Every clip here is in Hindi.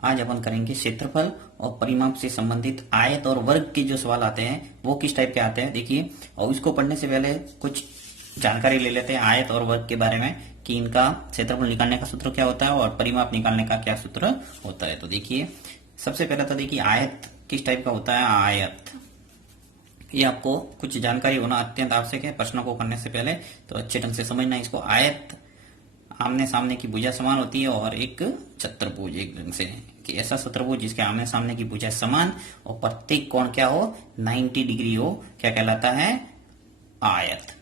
आज अपन करेंगे क्षेत्रफल और परिमाप से संबंधित आयत और वर्ग के जो सवाल आते हैं वो किस टाइप के आते हैं देखिए। और उसको पढ़ने से पहले कुछ जानकारी ले लेते हैं आयत और वर्ग के बारे में कि इनका क्षेत्रफल निकालने का सूत्र क्या होता है और परिमाप निकालने का क्या सूत्र होता है। तो देखिए सबसे पहले तो देखिए आयत किस टाइप का होता है। आयत ये आपको कुछ जानकारी होना अत्यंत आवश्यक है प्रश्नों को करने से पहले, तो अच्छे ढंग से समझना इसको। आयत आमने सामने की भुजा समान होती है और एक चतुर्भुज एक ढंग से कि ऐसा चतुर्भुज जिसके आमने सामने की भुजा समान और प्रत्येक कोण क्या हो 90 डिग्री हो, क्या कहलाता है आयत।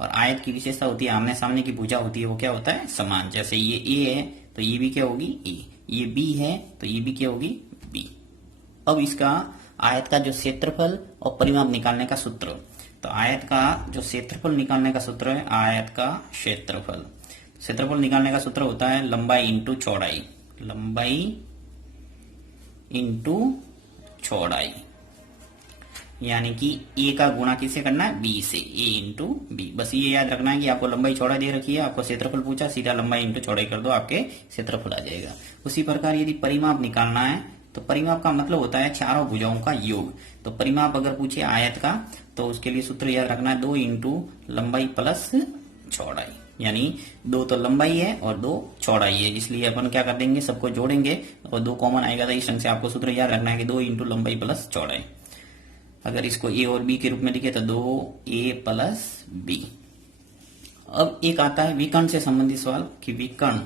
और आयत की विशेषता होती है आमने सामने की भुजा होती है वो क्या होता है समान। जैसे ये ए है तो ये भी क्या होगी ए, ये बी है तो ये भी क्या होगी बी। अब इसका आयत का जो क्षेत्रफल और परिमाप निकालने का सूत्र, तो आयत का जो क्षेत्रफल निकालने का सूत्र है आयत का क्षेत्रफल। क्षेत्रफल निकालने का सूत्र होता है लंबाई इंटू चौड़ाई, लंबाई इंटू चौड़ाई, यानी कि ए का गुणा किससे करना है बी से, ए इंटू बी। बस ये याद रखना है कि आपको लंबाई चौड़ाई दे रखी है, आपको क्षेत्रफल पूछा, सीधा लंबाई इंटू चौड़ाई कर दो आपके क्षेत्रफल आ जाएगा। उसी प्रकार यदि परिमाप निकालना है तो परिमाप का मतलब होता है चारों भुजाओं का योग। तो परिमाप अगर पूछे आयत का तो उसके लिए सूत्र याद रखना है 2 इंटू लंबाई प्लस चौड़ाई, यानी 2 तो लंबाई है और 2 चौड़ाई है, इसलिए अपन क्या कर देंगे सबको जोड़ेंगे और 2 कॉमन आएगा। तो इस ढंग से आपको सूत्र याद रखना है कि 2 इंटू लंबाई प्लस चौड़ाई। अगर इसको ए और बी के रूप में लिखे तो 2a प्लस बी। अब एक आता है विकर्ण से संबंधित सवाल कि विकर्ण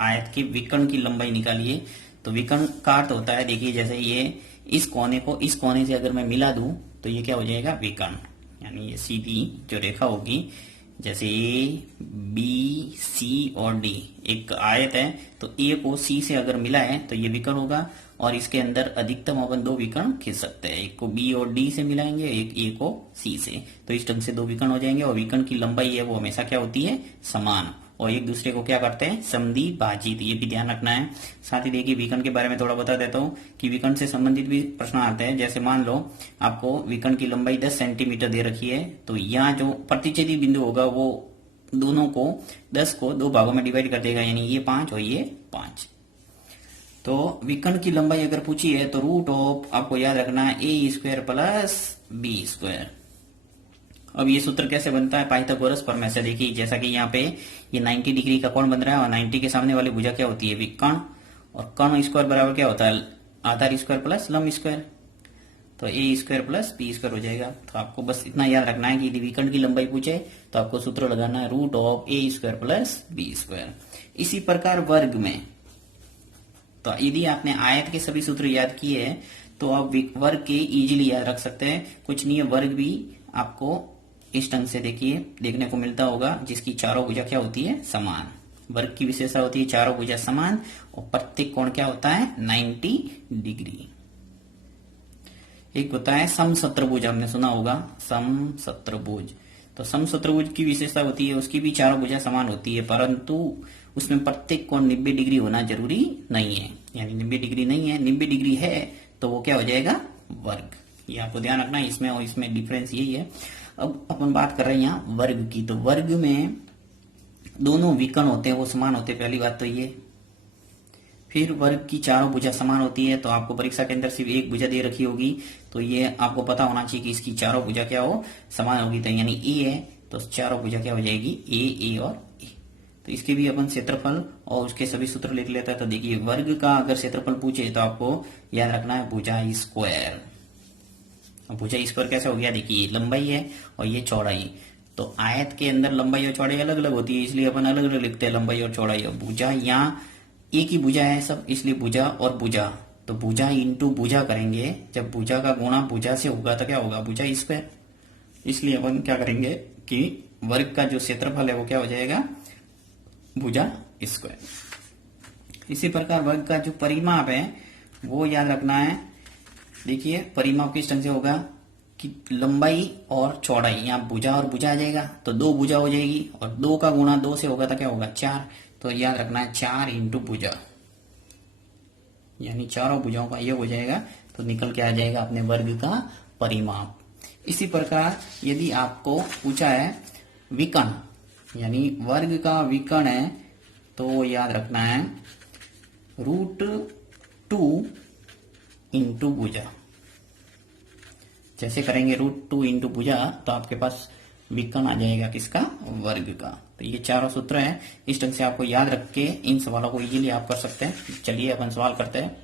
आयत के विकर्ण की लंबाई निकालिए। तो विकर्ण का अर्थ होता है देखिए जैसे ये इस कोने को इस कोने से अगर मैं मिला दूं तो ये क्या हो जाएगा विकर्ण, यानी ये सीधी जो रेखा होगी जैसे ए बी सी और डी एक आयत है तो ए को सी से अगर मिला है तो ये विकर्ण होगा और इसके अंदर अधिकतम अपन 2 विकर्ण खींच सकते हैं, एक को बी और डी से मिलाएंगे एक ए को सी से, तो इस ढंग से 2 विकर्ण हो जाएंगे। और विकर्ण की लंबाई है वो हमेशा क्या होती है समान और एक दूसरे को क्या करते हैं समद्वि भाजित, ये भी ध्यान रखना है। साथ ही देखिए विकर्ण के बारे में थोड़ा बता देता हूँ कि विकर्ण से संबंधित भी प्रश्न आते हैं। जैसे मान लो आपको विकर्ण की लंबाई 10 सेंटीमीटर दे रखी है तो यहाँ जो प्रतिच्छेदी बिंदु होगा वो दोनों को 10 को 2 भागों में डिवाइड कर देगा, यानी ये 5 और ये 5। तो विकर्ण की लंबाई अगर पूछी है तो रूट ऑफ आपको याद रखना है ए स्क्वायर प्लस बी स्क्वायर। अब ये सूत्र कैसे बनता है पाइथागोरस प्रमेय से। देखिए जैसा कि यहाँ पे ये 90 डिग्री का कोण बन रहा है और 90 के सामने वाली भुजा क्या होती है विकर्ण, और कर्ण स्क्वायर बराबर क्या होता है आधार स्क्वायर प्लस लंब स्क्वायर, तो ए स्क्वायर प्लस बी स्क्वायर हो जाएगा। तो आपको बस इतना याद रखना है कि यदि विकर्ण की लंबाई पूछे तो आपको सूत्र लगाना है root of A square plus B square. इसी प्रकार वर्ग में, तो यदि आपने आयत के सभी सूत्र याद किए हैं तो आप वर्ग के इजीली याद रख सकते हैं। कुछ नहीं है, वर्ग भी आपको इस ढंग से देखिए देखने को मिलता होगा जिसकी चारों भुजा क्या होती है समान। वर्ग की विशेषता होती है चारों भुजा समान और प्रत्येक कोण क्या होता है 90 डिग्री। एक होता है समचतुर्भुज, हमने सुना होगा समचतुर्भुज। तो समचतुर्भुज की विशेषता होती है उसकी भी चारों भुजा समान होती है परंतु उसमें प्रत्येक कोण 90 डिग्री होना जरूरी नहीं है, यानी 90 डिग्री नहीं है, 90 डिग्री है तो वो क्या हो जाएगा वर्ग। ये आपको ध्यान रखना है, इसमें और इसमें डिफरेंस यही है। अब अपन बात कर रहे हैं यहाँ वर्ग की, तो वर्ग में दोनों विकर्ण होते हैं वो समान होते हैं, पहली बात तो ये। फिर वर्ग की चारों भुजा समान होती है तो आपको परीक्षा के अंदर सिर्फ एक भुजा दे रखी होगी तो ये आपको पता होना चाहिए कि इसकी चारों भुजा क्या हो समान होगी। तो यानी ए है तो चारों भुजा क्या हो जाएगी ए और ए। तो इसके भी अपन क्षेत्रफल और उसके सभी सूत्र लिख लेते हैं। तो देखिए वर्ग का अगर क्षेत्रफल पूछे तो आपको याद रखना है भुजा स्क्वायर। भुजा स्क्वायर कैसे हो गया देखिए लंबाई है और ये चौड़ाई, तो आयत के अंदर लंबाई और चौड़ाई अलग अलग होती है इसलिए अपन अलग अलग लिखते हैं लंबाई और चौड़ाई। और भुजा यहाँ एक ही भुजा है सब, इसलिए भुजा और भुजा, तो भुजा इंटू भुजा करेंगे, जब भुजा का गुणा भुजा से होगा तो क्या होगा भुजा स्क्वायर। इसलिए अपन क्या करेंगे कि वर्ग का जो क्षेत्रफल है वो क्या हो जाएगा भुजा स्क्वायर। इसी प्रकार वर्ग का जो परिमाप है वो याद रखना है। देखिए परिमाप किस ढंग से होगा कि लंबाई और चौड़ाई, यहाँ भुजा और भुजा आ जाएगा तो 2 भुजा हो जाएगी और 2 का गुणा 2 से होगा तो क्या होगा 4, तो याद रखना है 4 इंटू भुजा, यानी चारों भुजाओं का योग हो जाएगा तो निकल के आ जाएगा अपने वर्ग का परिमाप। इसी प्रकार यदि आपको पूछा है विकर्ण, यानी वर्ग का विकर्ण है तो याद रखना है रूट 2 इंटू भुजा। जैसे करेंगे √2 इंटू भुजा तो आपके पास विकर्ण आ जाएगा किसका, वर्ग का। तो ये चारों सूत्र हैं, इस ढंग से आपको याद रख के इन सवालों को इजीली आप कर सकते हैं। चलिए अपन सवाल करते हैं।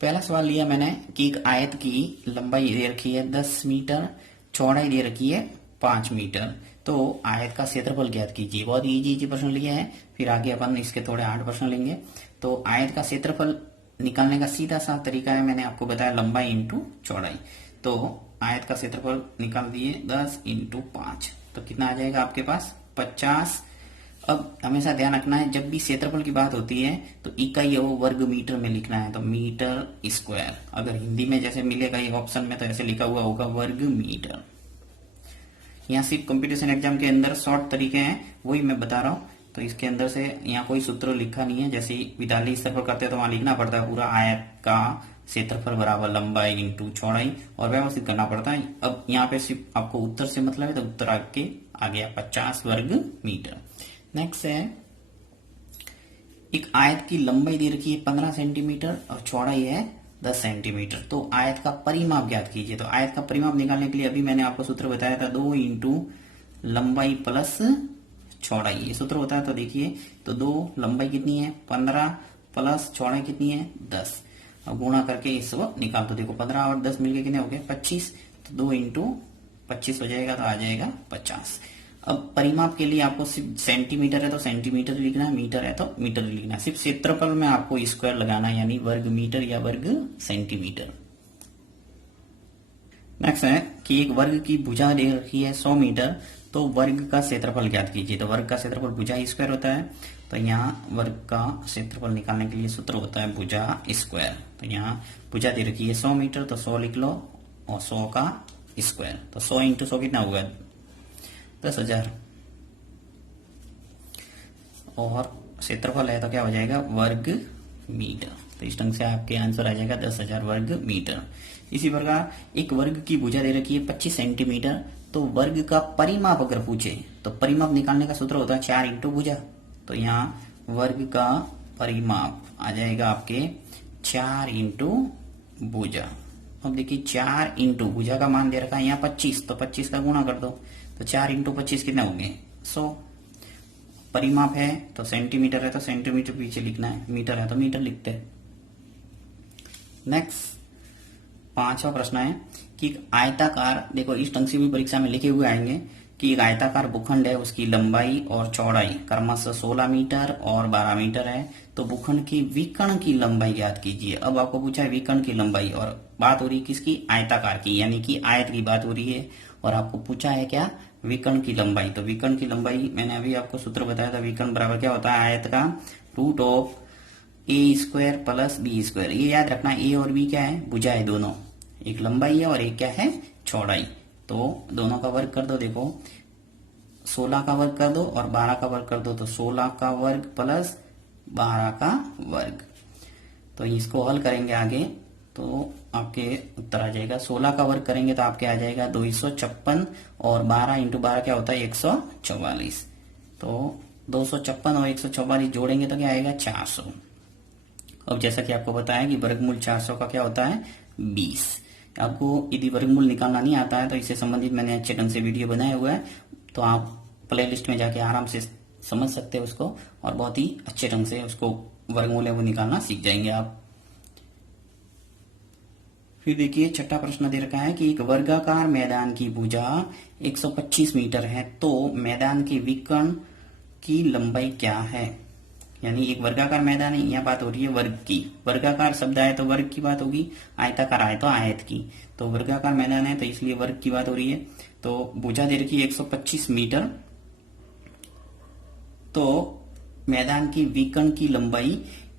पहला सवाल लिया मैंने कि एक आयत की लंबाई दे रखी है 10 मीटर, चौड़ाई दे रखी है 5 मीटर, तो आयत का क्षेत्रफल ज्ञात कीजिए। बहुत इजी प्रश्न लिए हैं, फिर आगे अपन इसके थोड़े हार्ड प्रश्न लेंगे। तो आयत का क्षेत्रफल निकालने का सीधा सा तरीका है, मैंने आपको बताया लंबाई इंटू चौड़ाई। तो आयत का क्षेत्रफल निकाल दिए 10 इंटू 5, तो कितना आ जाएगा आपके पास 50। अब हमेशा ध्यान रखना है जब भी क्षेत्रफल की बात होती है तो इकाई वो वर्ग मीटर में लिखना है, तो मीटर स्क्वायर। अगर हिंदी में जैसे मिलेगा ये ऑप्शन में तो ऐसे लिखा हुआ होगा वर्ग मीटर। यहाँ सिर्फ कंपटीशन एग्जाम के अंदर शॉर्ट तरीके हैं, वही मैं बता रहा हूँ। तो इसके अंदर से यहाँ कोई सूत्र लिखा नहीं है, जैसे विद्यालय स्तर पर करते हैं तो वहां लिखना पड़ता है पूरा आयत का क्षेत्रफल बराबर लंबाई इंटू चौड़ाई और व्यवस्थित करना पड़ता है। अब यहाँ पे सिर्फ आपको उत्तर से मतलब है, तो उत्तर आगे आ गया 50 वर्ग मीटर। नेक्स्ट है एक आयत की लंबाई दे रखी है 15 सेंटीमीटर और चौड़ाई है 10 सेंटीमीटर, तो आयत का परिमाप ज्ञात कीजिए। तो आयत का परिमाप निकालने के लिए अभी मैंने आपको सूत्र बताया था 2 इंटू लंबाई प्लस चौड़ाई, ये सूत्र होता है। तो देखिए, तो 2 लंबाई कितनी है 15 प्लस चौड़ाई कितनी है 10, अब गुणा करके इस वक्त निकाल। तो देखो 15 और 10 मिलके कितने हो गए 25, तो 2 इंटू 25 हो जाएगा, तो आ जाएगा 50। अब परिमाप के लिए आपको सिर्फ सेंटीमीटर है तो सेंटीमीटर लिखना है, मीटर है तो मीटर लिखना है। सिर्फ क्षेत्रफल में आपको स्क्वायर लगाना है, यानी वर्ग मीटर या वर्ग सेंटीमीटर। नेक्स्ट है कि एक वर्ग की भुजा दे रखी है 100 मीटर, तो वर्ग का क्षेत्रफल ज्ञात कीजिए। तो वर्ग का क्षेत्रफल भुजा स्क्वायर होता है, तो यहाँ वर्ग का क्षेत्रफल निकालने के लिए सूत्र होता है भुजा स्क्वायर। तो यहाँ भुजा दे रखी है 100 मीटर, तो 100 लिख लो और 100 का स्क्वायर, तो 100 इंटू 100 कितना होगा 10,000, और क्षेत्रफल है तो क्या हो जाएगा वर्ग मीटर। तो इस ढंग से आपके आंसर आ जाएगा 10,000 वर्ग मीटर। इसी प्रकार एक वर्ग की भुजा दे रखी है 25 सेंटीमीटर, तो वर्ग का परिमाप अगर पूछे तो परिमाप निकालने का सूत्र होता है 4 इंटू भुजा। तो यहाँ वर्ग का परिमाप आ जाएगा आपके 4 इंटू भुजा। अब देखिए 4 इंटू भुजा का मान दे रखा है यहाँ 25, तो 25 का गुणा कर दो, तो 4 इंटू 25 कितने होंगे 100। परिमाप है तो सेंटीमीटर है तो सेंटीमीटर पीछे लिखना है, मीटर है तो मीटर लिखते हैं। नेक्स्ट 5वां प्रश्न है कि आयताकार, देखो इस ढंग से भी परीक्षा में लिखे हुए आएंगे कि एक आयताकार भूखंड है, उसकी लंबाई और चौड़ाई क्रमशः 16 मीटर और 12 मीटर है, तो भूखंड की विकर्ण की लंबाई ज्ञात कीजिए। अब आपको पूछा है विकर्ण की लंबाई, और बात हो रही है किसकी, आयताकार की, यानी कि आयत की बात हो रही है, और आपको पूछा है क्या विकर्ण की लंबाई। तो विकर्ण की लंबाई मैंने अभी आपको सूत्र बताया था, विकर्ण बराबर क्या होता है आयत का √a² प्लस b²। ये याद रखना, ए और बी क्या है भुजा है, दोनों एक लंबाई है और एक क्या है चौड़ाई, तो दोनों का वर्ग कर दो। देखो 16 का वर्ग कर दो और 12 का वर्ग कर दो, तो 16 का वर्ग प्लस 12 का वर्ग। तो इसको हल करेंगे आगे तो आपके उत्तर आ जाएगा 16 का वर्ग करेंगे तो आपके आ जाएगा 256, और 12 इंटू 12 क्या होता है 144। तो 256 और 144 जोड़ेंगे तो क्या आएगा 400। अब जैसा कि आपको बताया कि वर्गमूल 400 का क्या होता है 20। आपको यदि वर्गमूल निकालना नहीं आता है तो इससे संबंधित मैंने अच्छे ढंग से वीडियो बनाया हुआ है, तो आप प्लेलिस्ट में जाके आराम से समझ सकते हैं उसको, और बहुत ही अच्छे ढंग से उसको वर्गमूल है वो निकालना सीख जाएंगे आप। फिर देखिए 6ठा प्रश्न दे रखा है कि एक वर्गाकार मैदान की भुजा 125 मीटर है, तो मैदान के विकर्ण की लंबाई क्या है। यानी एक वर्गाकार मैदान है, यहाँ बात हो रही है वर्ग की, वर्गाकार शब्द आए तो वर्ग की बात होगी, आयताकार आए तो आयत की, तो वर्गाकार मैदान है तो इसलिए वर्ग की बात हो रही है। तो भुजा दे रखी है 125 मीटर, तो मैदान की विकर्ण की लंबाई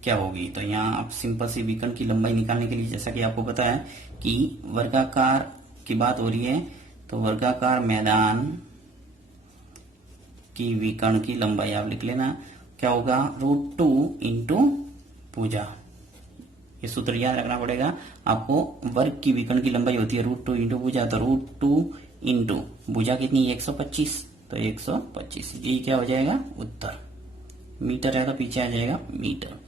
क्या होगी। तो यहाँ आप सिंपल सी विकर्ण की लंबाई निकालने के लिए, जैसा कि आपको पता है कि वर्गाकार की बात हो रही है, तो वर्गाकार मैदान की विकर्ण की लंबाई आप लिख लेना, क्या होगा √2 इंटू भुजा। ये सूत्र याद रखना पड़ेगा आपको, वर्ग की विकर्ण की लंबाई होती है √2 इंटू भुजा, तो √2 इंटू भुजा कितनी 125, तो 125 ये क्या हो जाएगा उत्तर। मीटर है तो पीछे आ जाएगा मीटर।